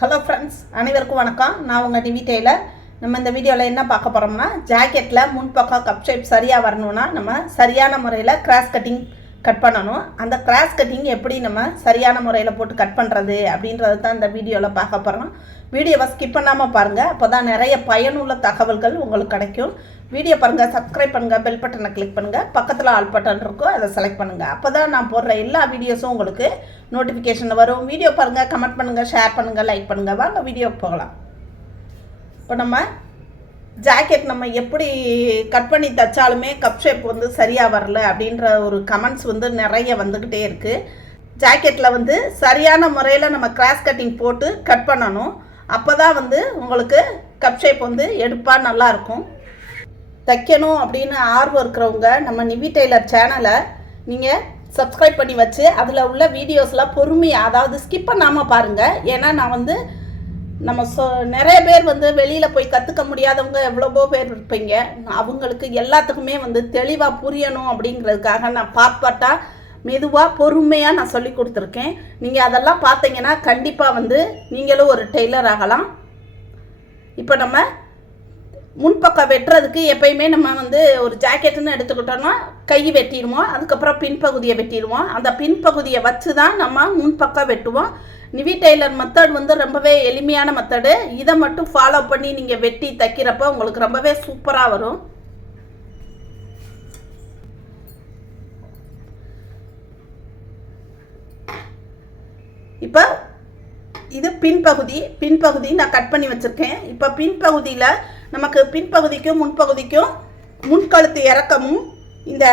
Hello friends அனைவருக்கும் வணக்கம். நான் உங்கள் டிவி டெய்லர். நம்ம இந்த வீடியோவில் என்ன பார்க்க போகிறோம்னா ஜாக்கெட்டில் முன்பக்கம் கப் ஷேப் சரியாக வரணும்னா நம்ம சரியான முறையில் கிராஸ் கட்டிங் கட் பண்ணணும். அந்த கிராஸ் கட்டிங் எப்படி நம்ம சரியான முறையில் போட்டு கட் பண்ணுறது அப்படின்றது தான் இந்த வீடியோவில் பார்க்க போகிறோம் வீடியோவை ஸ்கிப் பண்ணாமல் பாருங்கள் அப்போ தான் நிறைய பயனுள்ள தகவல்கள் உங்களுக்கு கிடைக்கும். வீடியோ பாருங்கள் சப்ஸ்கிரைப் பண்ணுங்கள் பெல் பட்டனை கிளிக் பண்ணுங்கள் பக்கத்தில் ஆல் பட்டன் இருக்கும் அதை செலக்ட் பண்ணுங்கள் அப்போ தான் நான் போடுற எல்லா வீடியோஸும் உங்களுக்கு நோட்டிஃபிகேஷனில் வரும். வீடியோ பாருங்கள் கமெண்ட் பண்ணுங்கள் ஷேர் பண்ணுங்கள் லைக் பண்ணுங்கள் வாங்க வீடியோ போகலாம். இப்போ நம்ம ஜாக்கெட் நம்ம எப்படி கட் பண்ணி தைச்சாலுமே கப் ஷேப் வந்து சரியாக வரல அப்படின்ற ஒரு கமெண்ட்ஸ் வந்து நிறைய வந்துக்கிட்டே இருக்குது ஜாக்கெட்டில் வந்து சரியான முறையில் நம்ம கிராஸ் கட்டிங் போட்டு கட் பண்ணணும். அப்போ தான் வந்து உங்களுக்கு கப் ஷேப் வந்து எடுப்பாக நல்லாயிருக்கும் தைக்கணும் அப்படின்னு ஆர்வம் இருக்கிறவங்க நம்ம நிவி டெய்லர் சேனலை நீங்கள் சப்ஸ்கிரைப் பண்ணி வச்சு அதில் உள்ள வீடியோஸ்லாம் பொறுமையாக அதாவது ஸ்கிப் பண்ணாமல் பாருங்கள் ஏன்னா நான் வந்து நம்ம சொ நிறைய பேர் வந்து வெளியில் போய் கற்றுக்க முடியாதவங்க எவ்வளவோ பேர் இருப்பீங்க. அவங்களுக்கு எல்லாத்துக்குமே வந்து தெளிவாக புரியணும் அப்படிங்கிறதுக்காக நான் பார்ட் பார்ட்டாக மெதுவாக பொறுமையாக நான் சொல்லி கொடுத்துருக்கேன். நீங்கள் அதெல்லாம் பார்த்தீங்கன்னா கண்டிப்பாக வந்து நீங்களும் ஒரு டெய்லர் ஆகலாம். இப்போ நம்ம முன்பக்கம் வெட்டுறதுக்கு எப்பயுமே நம்ம வந்து ஒரு ஜாக்கெட்டுன்னு எடுத்துக்கிட்டோம்னா கை வெட்டிடுவோம் அதுக்கப்புறம் பின்பகுதியை வெட்டிடுவோம். அந்த பின்பகுதியை வச்சு தான் நம்ம முன்பக்கம் வெட்டுவோம். நிவி டெய்லர் மெத்தட் வந்து ரொம்பவே எளிமையான மெத்தடு. இதை மட்டும் ஃபாலோ பண்ணி நீங்கள் வெட்டி தைக்கிறப்ப உங்களுக்கு ரொம்பவே சூப்பராக வரும். இப்போ இது பின்பகுதி. பின்பகுதி நான் கட் பண்ணி வச்சுருக்கேன். இப்போ பின்பகுதியில் நமக்கு பின்பகுதிக்கும் முன்பகுதிக்கும் முன்கழுத்து இறக்கமும் இந்த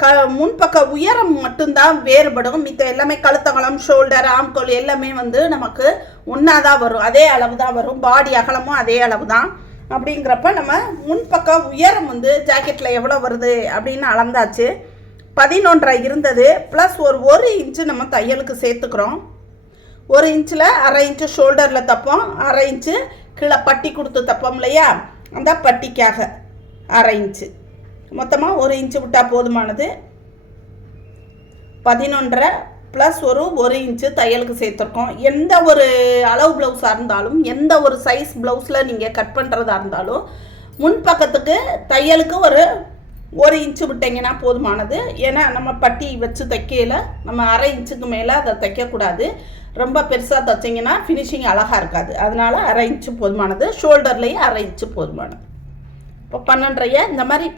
க முன்பக்க உயரம் மட்டும்தான் வேறுபடும். மித்த எல்லாமே கழுத்தகலம் ஷோல்டர் ஆம்கோல் எல்லாமே வந்து நமக்கு ஒன்றா தான் வரும். அதே அளவு தான் வரும். பாடி அகலமும் அதே அளவு தான் அப்படிங்கிறப்ப நம்ம முன்பக்க உயரம் வந்து ஜாக்கெட்டில் எவ்வளோ வருது அப்படின்னு அளந்தாச்சு. பதினொன்றரை இருந்தது. ப்ளஸ் ஒரு ஒரு இன்ச்சு நம்ம தையலுக்கு சேர்த்துக்கிறோம். ஒரு இன்ச்சில் அரை இன்ச்சு ஷோல்டரில் தைப்போம். அரை இன்ச்சு கீழே பட்டி கொடுத்து தைப்போம் இல்லையா? அந்த பட்டிக்காக அரை இன்ச்சு மொத்தமாக ஒரு இன்ச்சு விட்டால் போதுமானது. பதினொன்றரை ப்ளஸ் ஒரு ஒரு இன்ச்சு தையலுக்கு சேர்த்துருக்கோம். எந்த ஒரு அளவு ப்ளவுஸாக இருந்தாலும் எந்த ஒரு சைஸ் ப்ளவுஸில் நீங்கள் கட் பண்ணுறதா இருந்தாலும் முன்பக்கத்துக்கு தையலுக்கு ஒரு ஒரு இன்ச்சு விட்டிங்கன்னா போதுமானது. ஏன்னா நம்ம பட்டி வச்சு தைக்கையில் நம்ம அரை இன்ச்சுக்கு மேலே அதை தைக்கக்கூடாது ரொம்ப பெருசாக தைச்சிங்கன்னா ஃபினிஷிங் அழகாக இருக்காது. அதனால் அரை இன்ச்சு போதுமானது. ஷோல்டர்லேயும் அரை இன்ச்சு போதுமானது. இப்போ பன்னெண்டரைய இந்த மாதிரி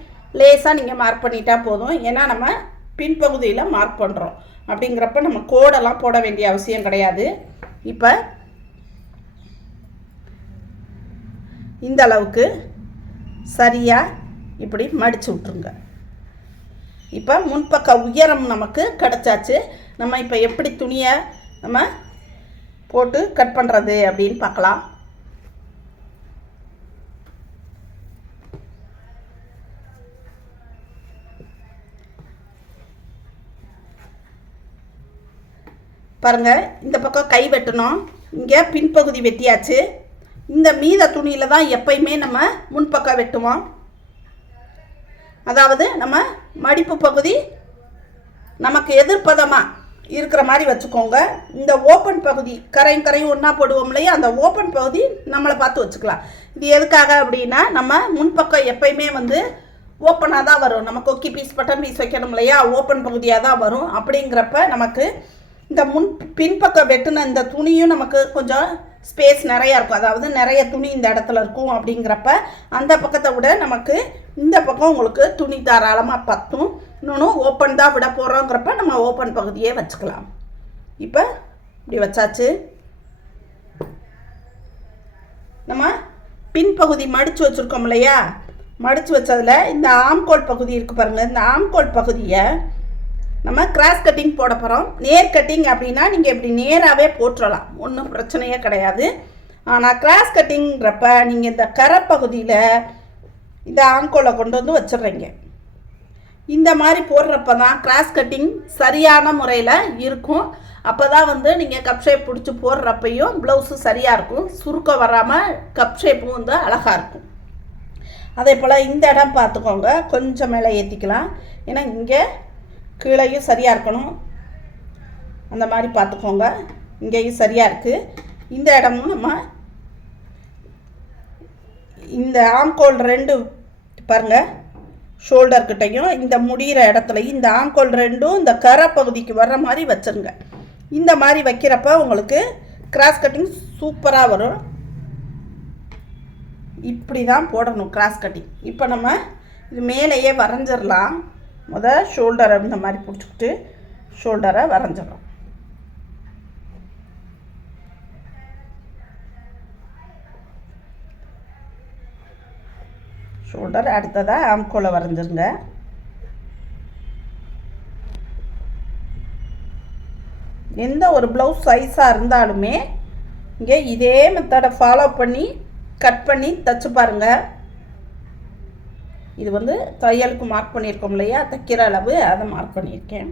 லேசாக நீங்கள் மார்க் பண்ணிட்டா போதும். ஏன்னா நம்ம பின்பகுதியில் மார்க் பண்ணுறோம் அப்படிங்கிறப்ப நம்ம கோடெல்லாம் போட வேண்டிய அவசியம் கிடையாது. இப்போ இந்த அளவுக்கு சரியாக இப்படி மடித்து விட்ருங்க இப்போ முன்பக்க உயரம் நமக்கு கிடச்சாச்சு. நம்ம இப்போ எப்படி துணியை நம்ம போட்டு கட் பண்ணுறது அப்படின்னு பார்க்கலாம். பாருங்கள் இந்த பக்கம் கை வெட்டணும். இங்கே பின்பகுதி வெட்டியாச்சு. இந்த மீத துணியில் தான் எப்பயுமே நம்ம முன்பக்கம் வெட்டுவோம். அதாவது நம்ம மடிப்பு பகுதி நமக்கு எதிர்ப்பதமாக இருக்கிற மாதிரி வச்சுக்கோங்க. இந்த ஓப்பன் பகுதி கரையும் கரையும் ஒன்றா போடுவோம் இல்லையா? அந்த ஓப்பன் பகுதி நம்மளை பார்த்து வச்சுக்கலாம். இது எதுக்காக அப்படின்னா நம்ம முன்பக்கம் எப்பயுமே வந்து ஓப்பனாக தான் வரும். நம்ம கொக்கி பீஸ் பட்டன் பீஸ் வைக்கணும் இல்லையா? ஓப்பன் பகுதியாக தான் வரும். அப்படிங்கிறப்ப நமக்கு இந்த முன் பின்பக்கம் வெட்டின இந்த துணியும் நமக்கு கொஞ்சம் ஸ்பேஸ் நிறையா இருக்கும். அதாவது நிறைய துணி இந்த இடத்துல இருக்கும் அப்படிங்கிறப்ப அந்த பக்கத்தை விட நமக்கு இந்த பக்கம் உங்களுக்கு துணி தாராளமாக பத்தும். இன்னொன்று ஓப்பன் தான் விட போகிறோங்கிறப்ப நம்ம ஓப்பன் பகுதியே வச்சுக்கலாம். இப்போ இப்படி வச்சாச்சு. நம்ம பின்பகுதி மடித்து வச்சுருக்கோம் இல்லையா? மடித்து வச்சதில் இந்த ஆம்கோல் பகுதி இருக்குது பாருங்கள் இந்த ஆம்கோல் பகுதியை நம்ம கிராஸ் கட்டிங் போட போகிறோம் நேர் கட்டிங் அப்படின்னா நீங்கள் இப்படி நேராகவே போட்டுடலாம் ஒன்றும் பிரச்சனையே கிடையாது. ஆனால் கிராஸ் கட்டிங்கிறப்ப நீங்கள் இந்த கரை பகுதியில் இந்த ஆங்கோலை கொண்டு வந்து வச்சிடுறீங்க. இந்த மாதிரி போடுறப்ப தான் கிராஸ் கட்டிங் சரியான முறையில் இருக்கும். அப்போ தான் வந்து நீங்கள் கப் ஷேப் பிடிச்சி போடுறப்பையும் ப்ளவுஸு சரியாக இருக்கும். சுருக்கம் வராமல் கப் ஷேப்பும் வந்து அழகாக இருக்கும். அதே போல் இந்த இடம் பார்த்துக்கோங்க. கொஞ்சம் மேலே ஏற்றிக்கலாம் ஏன்னா இங்கே கீழேயும் சரியாக இருக்கணும். அந்த மாதிரி பார்த்துக்கோங்க. இங்கேயும் சரியாக இருக்குது இந்த இடமும் நம்ம இந்த ஆம்கோல் ரெண்டு பாருங்க. ஷோல்டர்கிட்டையும் இந்த முடிகிற இடத்துலையும் இந்த ஆம்கோல் ரெண்டும் இந்த கரை பகுதிக்கு வர்ற மாதிரி வச்சுருங்க. இந்த மாதிரி வைக்கிறப்ப உங்களுக்கு கிராஸ் கட்டிங் சூப்பராக வரும். இப்படி தான் போடணும் கிராஸ் கட்டிங் இப்போ நம்ம இது மேலேயே வரைஞ்சிடலாம். முத ஷோல்டரை இந்த மாதிரி பிடிச்சிக்கிட்டு ஷோல்டரை வரைஞ்சிடும் ஷோல்டர் அடுத்ததாக ஆம்கோலை வரைஞ்சிருங்க. எந்த ஒரு ப்ளவுஸ் சைஸாக இருந்தாலுமே இங்கே இதே மெத்தடை ஃபாலோ பண்ணி கட் பண்ணி தச்சு பாருங்கள் இது வந்து தையலுக்கு மார்க் பண்ணியிருக்கோம் இல்லையா? தைக்கிற அளவு அதை மார்க் பண்ணியிருக்கேன்.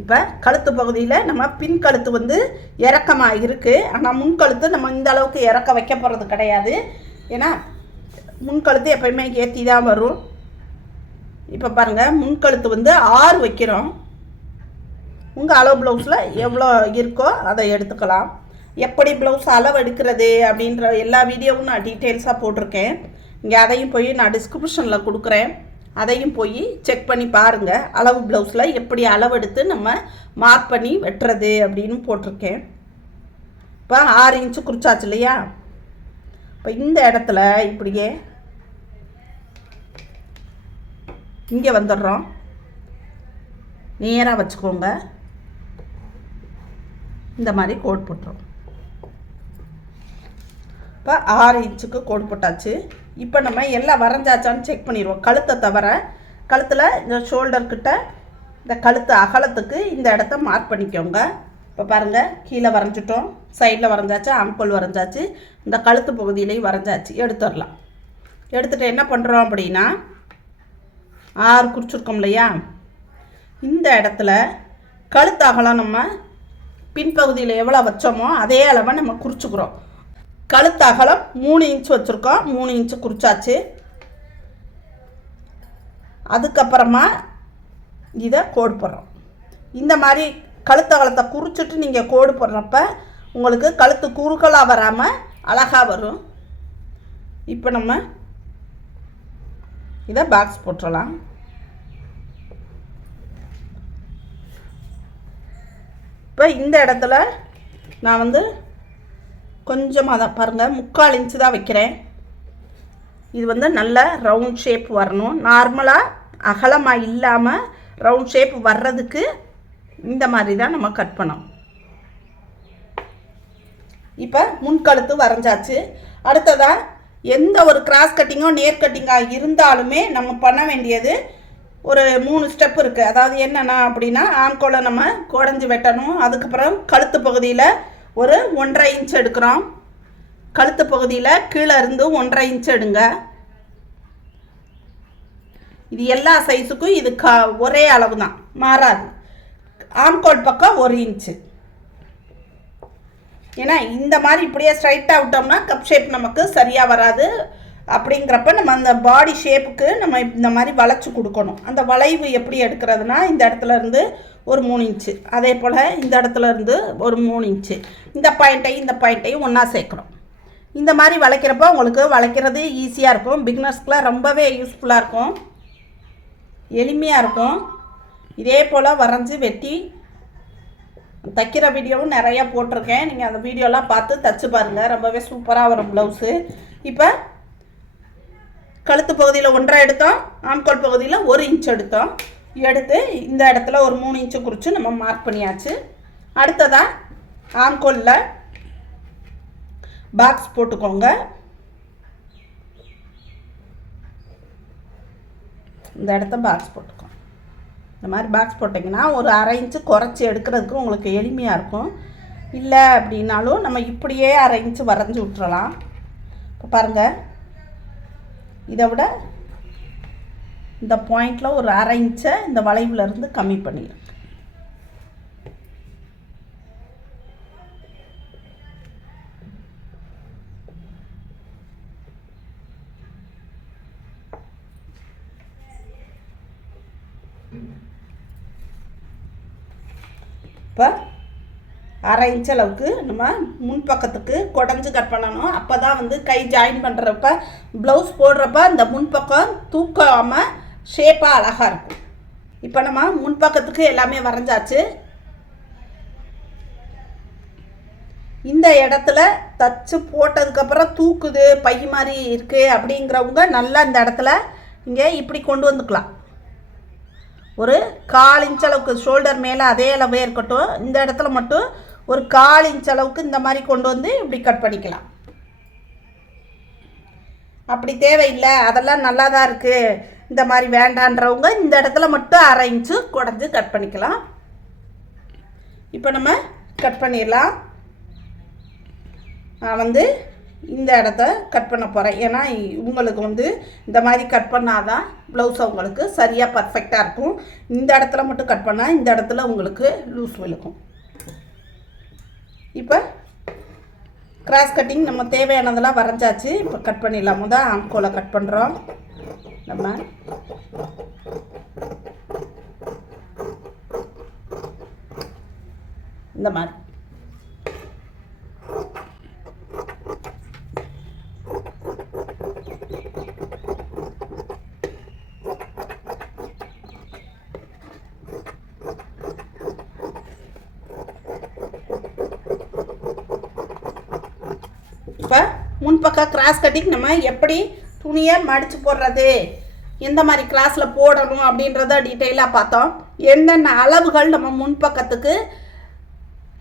இப்போ கழுத்து பகுதியில் நம்ம பின் கழுத்து வந்து இறக்கமாக இருக்குது ஆனால் முன் கழுத்து நம்ம இந்த அளவுக்கு இறக்க வைக்க போகிறது கிடையாது. ஏன்னா முன்கழுத்து எப்பயுமே ஏற்றி தான் வரும். இப்போ பாருங்கள் முன் கழுத்து வந்து ஆறு வைக்கிறோம். உங்கள் அளவு ப்ளவுஸில் எவ்வளோ இருக்கோ அதை எடுத்துக்கலாம். எப்படி ப்ளவுஸ் அளவு எடுக்கிறது அப்படின்ற எல்லா வீடியோவும் நான் டீட்டெயில்ஸாக போட்டிருக்கேன். இங்கே அதையும் போய் நான் டிஸ்கிரிப்ஷனில் கொடுக்குறேன். அதையும் போய் செக் பண்ணி பாருங்கள் அளவு ப்ளவுஸில் எப்படி அளவெடுத்து நம்ம மார்க் பண்ணி வெட்டுறது அப்படின்னு போட்டிருக்கேன். இப்போ ஆறு இன்ச்சு குறிச்சாச்சு இல்லையா? இப்போ இந்த இடத்துல இப்படியே இங்கே வந்துடுறோம். நேராக வச்சுக்கோங்க. இந்த மாதிரி கோட் போட்டுரும். இப்போ ஆறு இன்ச்சுக்கு கோடு போட்டாச்சு. இப்போ நம்ம எல்லாம் வரைஞ்சாச்சான்னு செக் பண்ணிடுவோம். கழுத்தை தவிர கழுத்தில் இந்த ஷோல்டர்கிட்ட இந்த கழுத்து அகலத்துக்கு இந்த இடத்த மார்க் பண்ணிக்கோங்க. இப்போ பாருங்கள் கீழே வரைஞ்சிட்டோம். சைடில் வரைஞ்சாச்சு அம்பல் வரைஞ்சாச்சு. இந்த கழுத்து பகுதியிலையும் வரைஞ்சாச்சு. எடுத்துடலாம் எடுத்துகிட்டு என்ன பண்ணுறோம் அப்படின்னா ஆறு குறிச்சிருக்கோம் இல்லையா? இந்த இடத்துல கழுத்து அகலம் நம்ம பின்பகுதியில் எவ்வளோ வச்சோமோ அதே அளவை நம்ம குறிச்சிக்கிறோம். கழுத்து அகலம் மூணு இன்ச் வச்சுருக்கோம். மூணு இன்ச்சு குறிச்சாச்சு. அதுக்கப்புறமா இதை கோடு போடுறோம். இந்த மாதிரி கழுத்து அகலத்தை குறிச்சிட்டு நீங்கள் கோடு போடுறப்ப உங்களுக்கு கழுத்து குறுக்கலாக வராமல் அழகாக வரும். இப்போ நம்ம இதை பாக்ஸ் போட்டுடலாம் இப்போ இந்த இடத்துல நான் வந்து கொஞ்சமாக தான் பாருங்கள் முக்கால் இன்ச்சு தான் வைக்கிறேன். இது வந்து நல்ல ரவுண்ட் ஷேப் வரணும். நார்மலாக அகலமாக இல்லாமல் ரவுண்ட் ஷேப் வர்றதுக்கு இந்த மாதிரி தான் நம்ம கட் பண்ணோம் இப்போ முன்கழுத்து வரைஞ்சாச்சு. அடுத்ததாக எந்த ஒரு கிராஸ் கட்டிங்கோ நேர் கட்டிங்காக இருந்தாலுமே நம்ம பண்ண வேண்டியது ஒரு மூணு ஸ்டெப் இருக்குது அதாவது என்னென்னா அப்படின்னா ஆம்கோலை நம்ம குடஞ்சி வெட்டணும். அதுக்கப்புறம் கழுத்து பகுதியில் ஒரு ஒன்றரை இன்ச் எடுக்கிறோம். கழுத்து பகுதியில் கீழே இருந்து ஒன்றரை இன்ச் எடுங்க. இது எல்லா சைஸுக்கும் இது க ஒரே அளவு தான் மாறாது. ஆம்கோல் பக்கம் ஒரு இன்ச்சு ஏன்னா இந்த மாதிரி இப்படியே ஸ்ட்ரைட்டாக விட்டோம்னா கப் ஷேப் நமக்கு சரியாக வராது. அப்படிங்கிறப்ப நம்ம அந்த பாடி ஷேப்புக்கு நம்ம இந்த மாதிரி வளைச்சி கொடுக்கணும். அந்த வளைவு எப்படி எடுக்கிறதுனா இந்த இடத்துல இருந்து ஒரு மூணு இன்ச்சு அதே போல் இந்த இடத்துல இருந்து ஒரு மூணு இன்ச்சு இந்த பாயிண்ட்டையும் இந்த பாயிண்ட்டையும் ஒன்றா சேர்க்கணும். இந்த மாதிரி வளைக்கிறப்போ உங்களுக்கு வளைக்கிறது ஈஸியாக இருக்கும். பிக்னர்ஸ்க்குலாம் ரொம்பவே யூஸ்ஃபுல்லாக இருக்கும். எளிமையாக இருக்கும். இதே போல் வரைஞ்சி வெட்டி தைக்கிற வீடியோவும் நிறையா போட்டிருக்கேன். நீங்கள் அந்த வீடியோலாம் பார்த்து தைச்சி பாருங்கள் ரொம்பவே சூப்பராக வரும் ப்ளவுஸு இப்போ கழுத்து பகுதியில் ஒன்றரை எடுத்தோம். ஆம்கோல் பகுதியில் ஒரு இன்ச் எடுத்தோம். எடுத்து இந்த இடத்துல ஒரு மூணு இன்ச்சு குறித்து நம்ம மார்க் பண்ணியாச்சு. அடுத்ததாக ஆம்கோலில் பாக்ஸ் போட்டுக்கோங்க. இந்த இடத்த பாக்ஸ் போட்டுக்கோங்க. இந்த மாதிரி பாக்ஸ் போட்டிங்கன்னா ஒரு அரை இன்ச்சு குறைச்சி எடுக்கிறதுக்கு உங்களுக்கு எளிமையாக இருக்கும். இல்லை அப்படின்னாலும் நம்ம இப்படியே அரை இன்ச்சு வரைஞ்சி விட்டுறலாம். இப்போ பாருங்கள் இதை விட இந்த பாயிண்டில் ஒரு அரை இன்ச்சை இந்த வளைவுலேருந்து கம்மி பண்ணிடும் இப்போ அரை இன்ச் அளவுக்கு நம்ம முன்பக்கத்துக்கு குடஞ்சி கட் பண்ணணும். அப்போ தான் வந்து கை ஜாயின் பண்ணுறப்ப ப்ளவுஸ் போடுறப்ப இந்த முன்பக்கம் தூக்காமல் ஷேப்பாக அழகாக இருக்கும். இப்போ நம்ம முன்பக்கத்துக்கு எல்லாமே வரைஞ்சாச்சு. இந்த இடத்துல தச்சு போட்டதுக்கப்புறம் தூக்குது பை மாதிரி இருக்குது அப்படிங்கிறவங்க நல்லா இந்த இடத்துல இங்கே இப்படி கொண்டு வந்துக்கலாம். ஒரு கால் இன்ச் அளவுக்கு ஷோல்டர் மேலே அதே அளவே இருக்கட்டும். இந்த இடத்துல மட்டும் ஒரு கால் இன்ச் அளவுக்கு இந்த மாதிரி கொண்டு வந்து இப்படி கட் பண்ணிக்கலாம். அப்படி தேவையில்லை. அதெல்லாம் நல்லா தான் இருக்குது இந்த மாதிரி வேண்டான்றவங்க இந்த இடத்துல மட்டும் அரை இன்ச்சு குடஞ்சி கட் பண்ணிக்கலாம். இப்போ நம்ம கட் பண்ணிடலாம். நான் வந்து இந்த இடத்த கட் பண்ண போகிறேன் ஏன்னா உங்களுக்கு வந்து இந்த மாதிரி கட் பண்ணால் தான் ப்ளவுஸ் உங்களுக்கு சரியாக பர்ஃபெக்டாக இருக்கும். இந்த இடத்துல மட்டும் கட் பண்ணால் இந்த இடத்துல உங்களுக்கு லூஸ் விழுக்கும். இப்போ கிராஸ் கட்டிங் நம்ம தேவையானதெல்லாம் வரைஞ்சாச்சு. இப்போ கட் பண்ணிடலாம்? முதல் ஆம்கோலை கட் பண்ணுறோம் நம்ம இந்த மாதிரி இப்போ பக்கம் கிராஸ் கட்டிங் நம்ம எப்படி துணியை மடித்து போடுறது? எந்த மாதிரி கிளாஸில் போடணும் அப்படின்றத டீட்டெயிலாக பார்த்தோம். என்னென்ன அளவுகள் நம்ம முன்பக்கத்துக்கு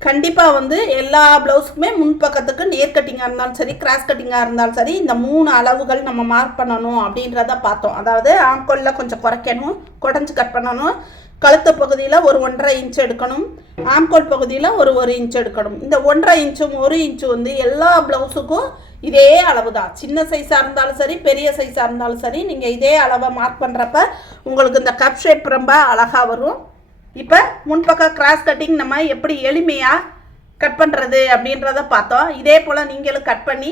கண்டிப்பாக வந்து எல்லா ப்ளவுஸுக்குமே முன்பக்கத்துக்கு நேர் கட்டிங்காக இருந்தாலும் சரி கிராஸ் கட்டிங்காக இருந்தாலும் சரி இந்த மூணு அளவுகள் நம்ம மார்க் பண்ணணும் அப்படின்றத பார்த்தோம். அதாவது ஆம்கோலில் கொஞ்சம் குறைக்கணும் குடஞ்சி கட் பண்ணணும். கழுத்து பகுதியில் ஒரு ஒன்றரை இன்ச் எடுக்கணும். ஆம்கோல் பகுதியில் ஒரு ஒரு இன்ச் எடுக்கணும். இந்த ஒன்றரை இன்ச்சும் ஒரு இன்ச்சு வந்து எல்லா ப்ளவுஸுக்கும் இதே அளவு தான் சின்ன சைஸாக இருந்தாலும் சரி பெரிய சைஸாக இருந்தாலும் சரி நீங்கள் இதே அளவை மார்க் பண்ணுறப்ப உங்களுக்கு இந்த கப் ஷேப் ரொம்ப அழகாக வரும். இப்போ முன்பக்கம் கிராஸ் கட்டிங் நம்ம எப்படி எளிமையாக கட் பண்ணுறது அப்படின்றத பார்த்தோம். இதே போல் நீங்களும் கட் பண்ணி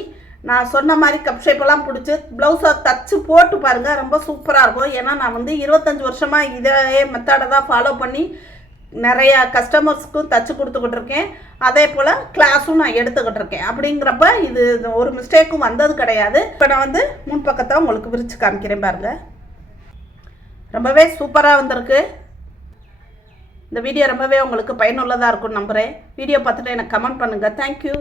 நான் சொன்ன மாதிரி கப் ஷேப்பெல்லாம் பிடிச்சி ப்ளவுஸை தச்சு போட்டு பாருங்கள் ரொம்ப சூப்பராக இருக்கும். ஏன்னா நான் வந்து இருபத்தஞ்சி வருஷமாக இதே மெத்தடை தான் ஃபாலோ பண்ணி நிறையா கஸ்டமர்ஸ்க்கும் தச்சு கொடுத்துக்கிட்டு இருக்கேன் அதே போல் கிளாஸும் நான் எடுத்துக்கிட்டு இருக்கேன் அப்படிங்கிறப்ப இது ஒரு மிஸ்டேக்கும் வந்தது கிடையாது. இப்போ நான் வந்து முன்பக்கத்தை உங்களுக்கு விரித்து காமிக்கிறேன் பாருங்கள் ரொம்பவே சூப்பராக வந்திருக்கு. இந்த வீடியோ ரொம்பவே உங்களுக்கு பயனுள்ளதாக இருக்கும்னு நம்புகிறேன் வீடியோ பார்த்துட்டு எனக்கு கமெண்ட் பண்ணுங்கள் தேங்க்யூ